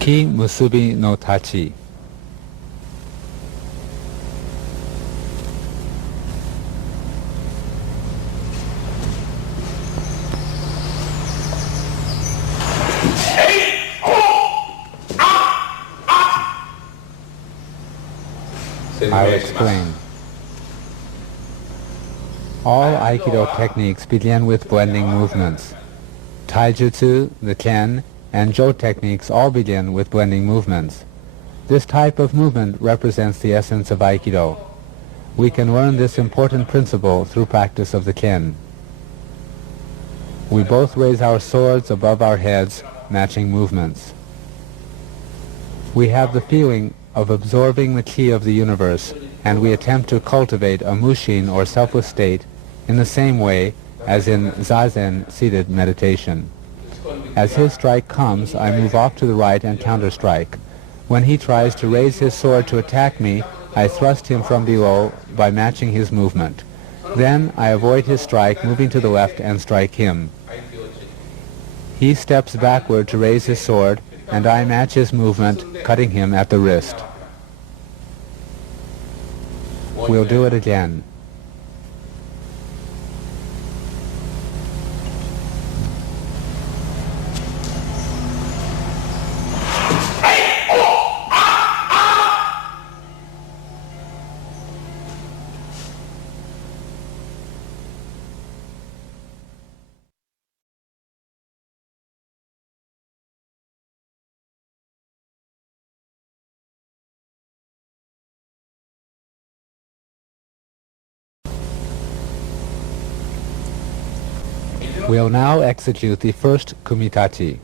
Ki musubi no tachi. I'll explain. All Aikido techniques begin with blending movements. Taijutsu, the Ken, and Jo techniques all begin with blending movements. This type of movement represents the essence of Aikido. We can learn this important principle through practice of the Ken. We both raise our swords above our heads, matching movements. We have the feeling of absorbing the ki of the universe, and we attempt to cultivate a mushin or selfless state in the same way as in zazen seated meditation. As his strike comes, I move off to the right and counter-strike. When he tries to raise his sword to attack me, I thrust him from below by matching his movement. Then I avoid his strike, moving to the left and strike him. He steps backward to raise his sword, and I match his movement, cutting him at the wrist. We'll do it again. We'll now execute the first Kumitachi.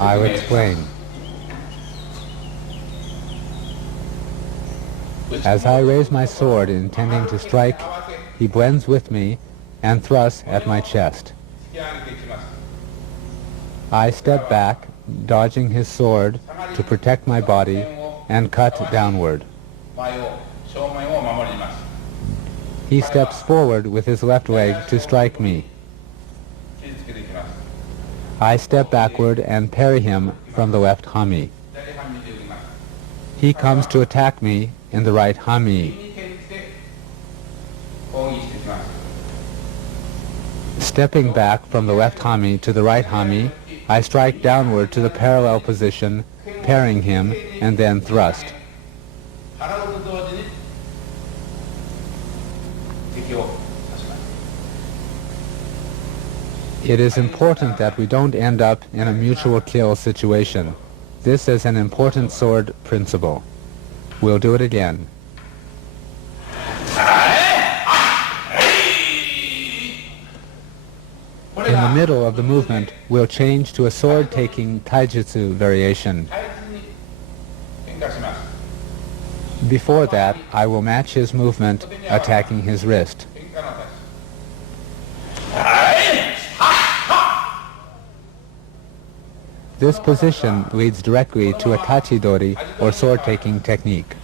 I'll explain. As I raise my sword intending to strike, he blends with me and thrusts at my chest. I step back, dodging his sword to protect my body, and cut downward. He steps forward with his left leg to strike me. I step backward and parry him from the left hami. He comes to attack me in the right hami. Stepping back from the left hami to the right hami, I strike downward to the parallel position, parrying him, and then thrust. It is important that we don't end up in a mutual kill situation. This is an important sword principle. We'll do it again. In the middle of the movement, we'll change to a sword-taking taijutsu variation. Before that, I will match his movement, attacking his wrist. This position leads directly to a tachi dori, or sword-taking technique.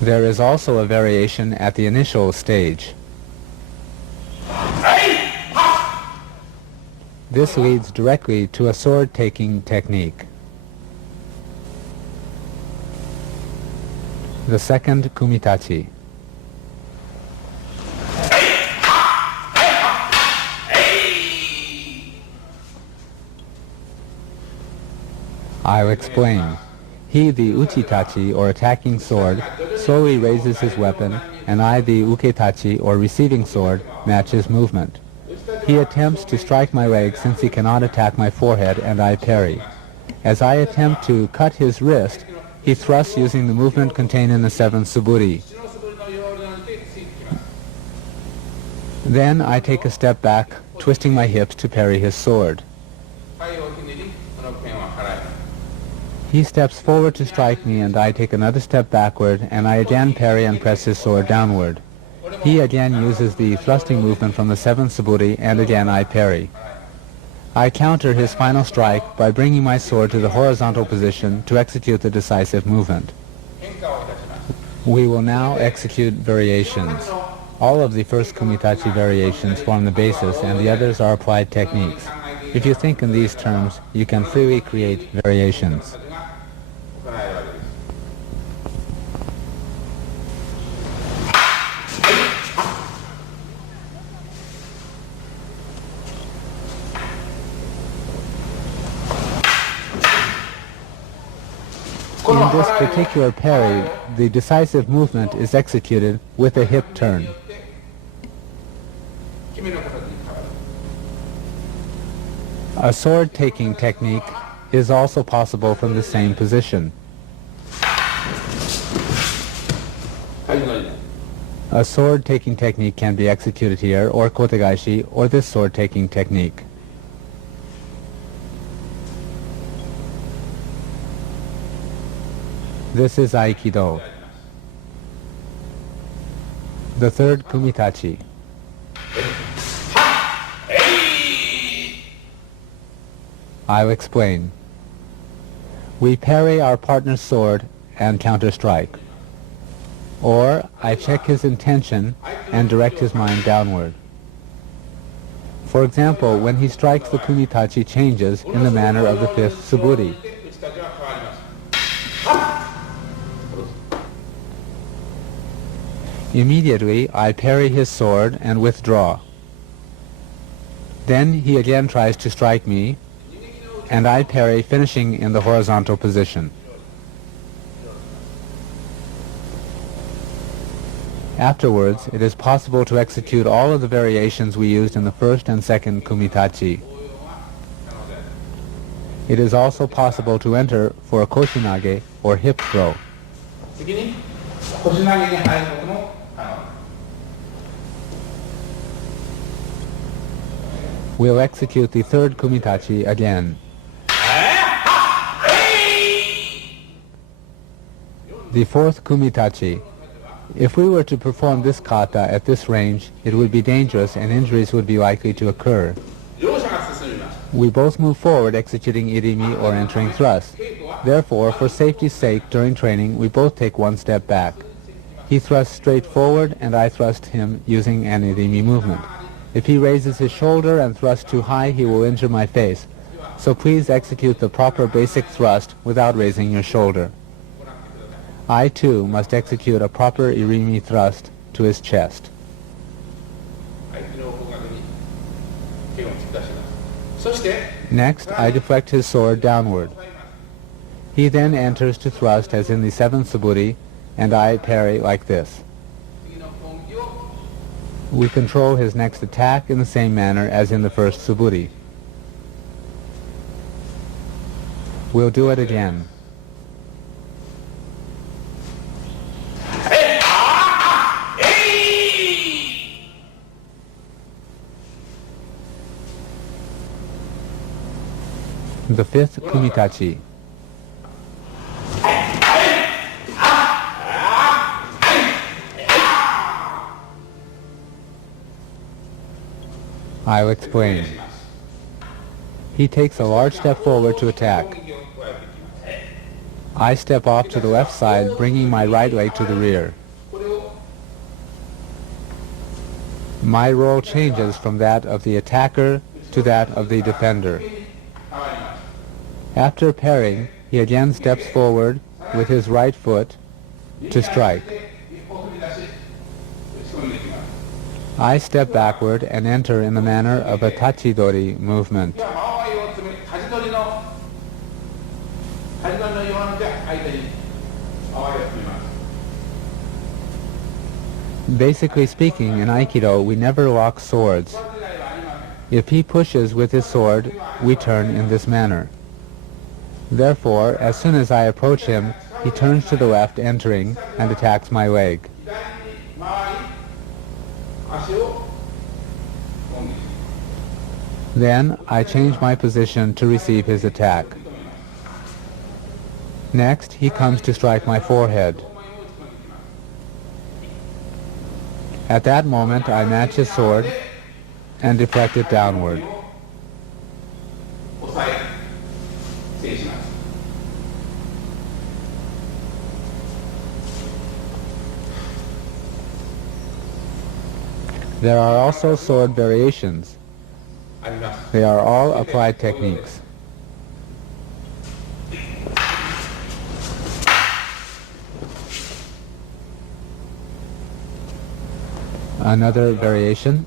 There is also a variation at the initial stage. This leads directly to a sword-taking technique. The second Kumitachi. I'll explain. He, the uchitachi, or attacking sword, slowly raises his weapon, and I, the uketachi, or receiving sword, match his movement. He attempts to strike my leg since he cannot attack my forehead, and I parry. As I attempt to cut his wrist, he thrusts using the movement contained in the 7th suburi. Then I take a step back, twisting my hips to parry his sword. He steps forward to strike me, and I take another step backward, and I again parry and press his sword downward. He again uses the thrusting movement from the 7th suburi, and again I parry. I counter his final strike by bringing my sword to the horizontal position to execute the decisive movement. We will now execute variations. All of the first Kumitachi variations form the basis and the others are applied techniques. If you think in these terms, you can freely create variations. In this particular parry, the decisive movement is executed with a hip turn. A sword-taking technique is also possible from the same position. A sword-taking technique can be executed here, or kotegaishi, or this sword-taking technique. This is Aikido. The third Kumitachi. I'll explain. We parry our partner's sword and counter-strike. Or I check his intention and direct his mind downward. For example, when he strikes, the Kumitachi changes in the manner of the fifth suburi. Immediately, I parry his sword and withdraw. Then he again tries to strike me, and I parry, finishing in the horizontal position. Afterwards, it is possible to execute all of the variations we used in the first and second Kumitachi. It is also possible to enter for a koshinage or hip throw. We'll execute the third Kumitachi again. The fourth Kumitachi. If we were to perform this kata at this range, it would be dangerous and injuries would be likely to occur. We both move forward executing irimi or entering thrust. Therefore, for safety's sake, during training, we both take one step back. He thrusts straight forward and I thrust him using an irimi movement. If he raises his shoulder and thrusts too high, he will injure my face. So please execute the proper basic thrust without raising your shoulder. I too must execute a proper irimi thrust to his chest. Next, I deflect his sword downward. He then enters to thrust as in the seventh suburi, and I parry like this. We control his next attack in the same manner as in the first suburi. We'll do it again. The fifth Kumitachi. I'll explain. He takes a large step forward to attack. I step off to the left side, bringing my right leg to the rear. My role changes from that of the attacker to that of the defender. After parrying, he again steps forward with his right foot to strike. I step backward and enter in the manner of a tachi movement. Basically speaking, in Aikido, we never lock swords. If he pushes with his sword, we turn in this manner. Therefore, as soon as I approach him, he turns to the left, entering, and attacks my leg. Then I change my position to receive his attack. Next, he comes to strike my forehead. At that moment, I match his sword and deflect it downward. There are also sword variations. あります。 They are all applied techniques. Another variation.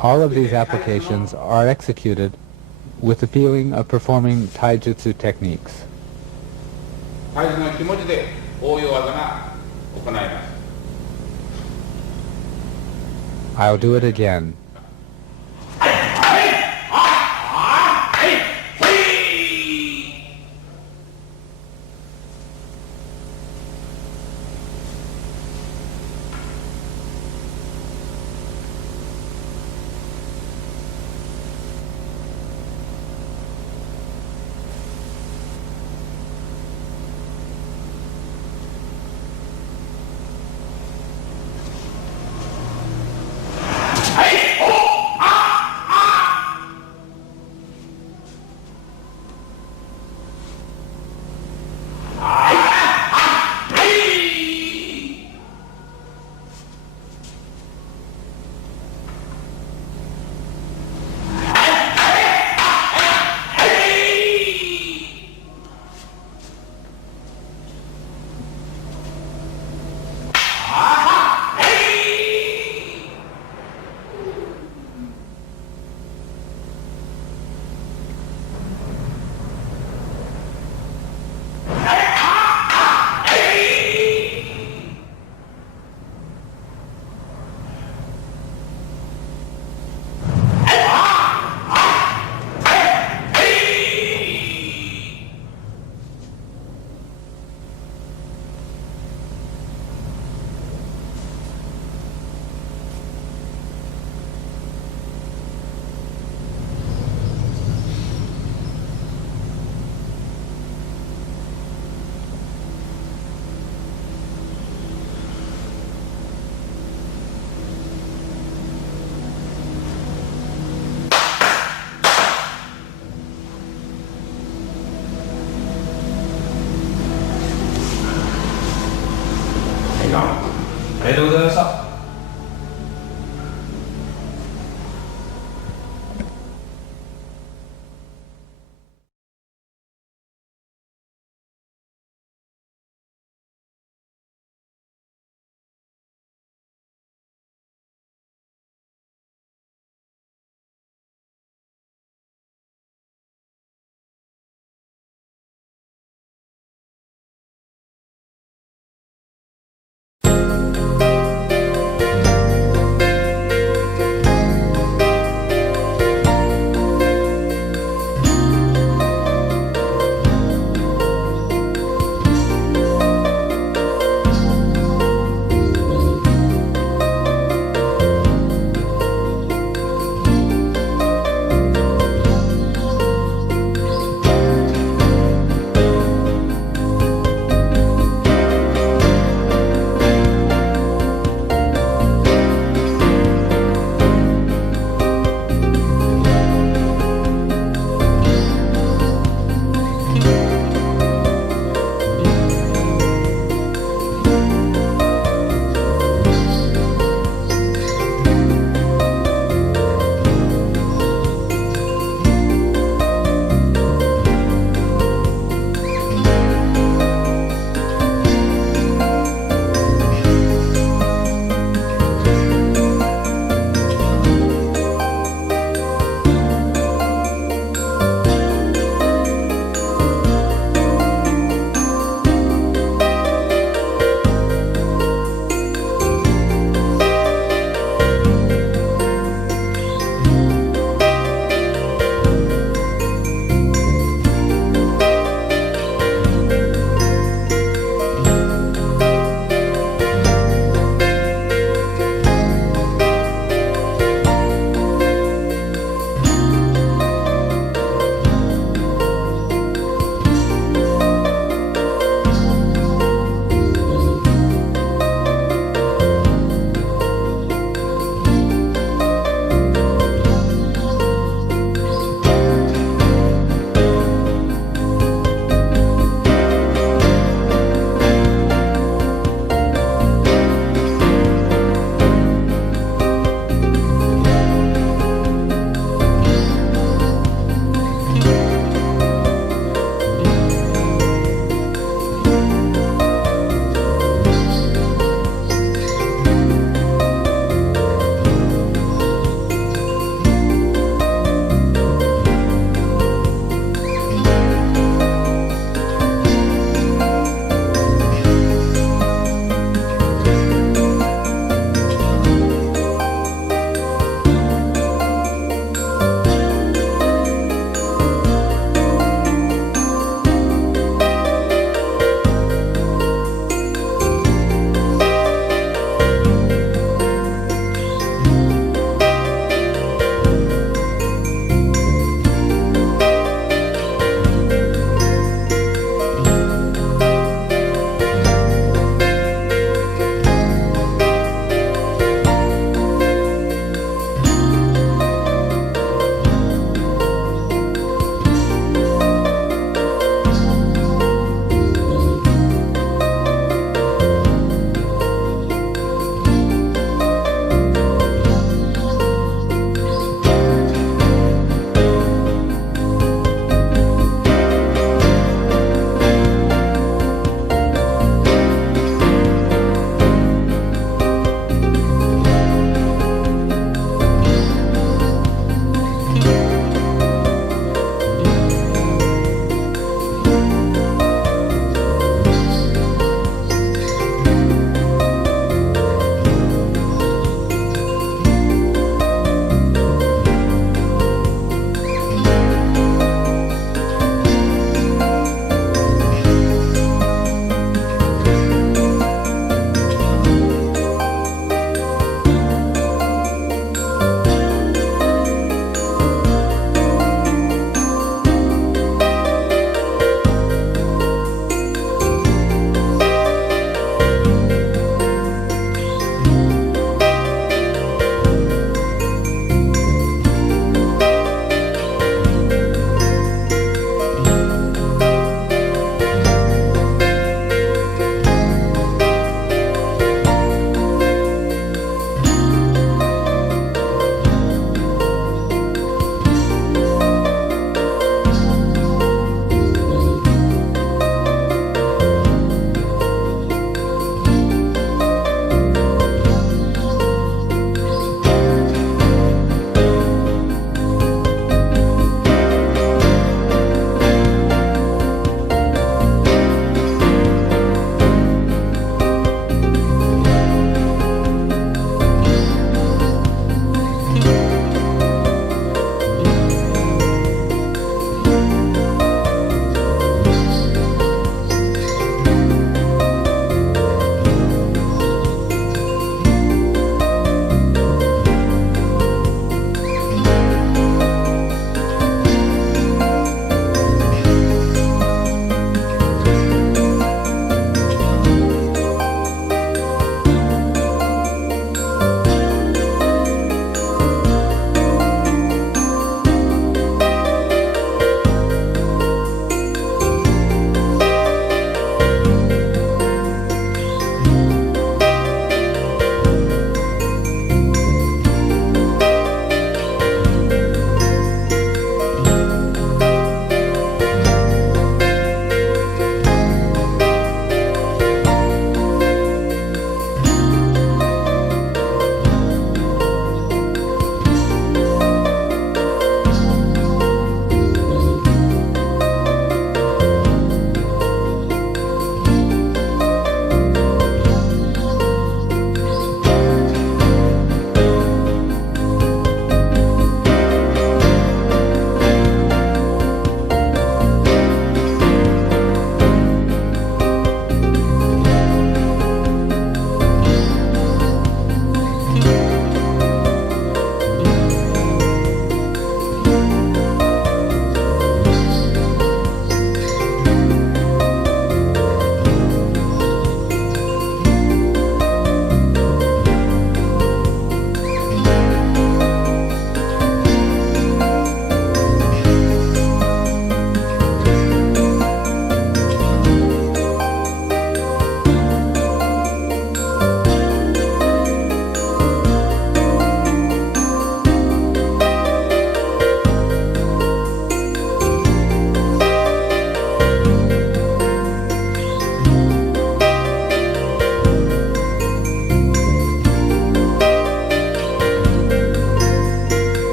All of these applications are executed with the feeling of performing taijutsu techniques. 大切な気持ちで応用技が行います。 I'll do it again.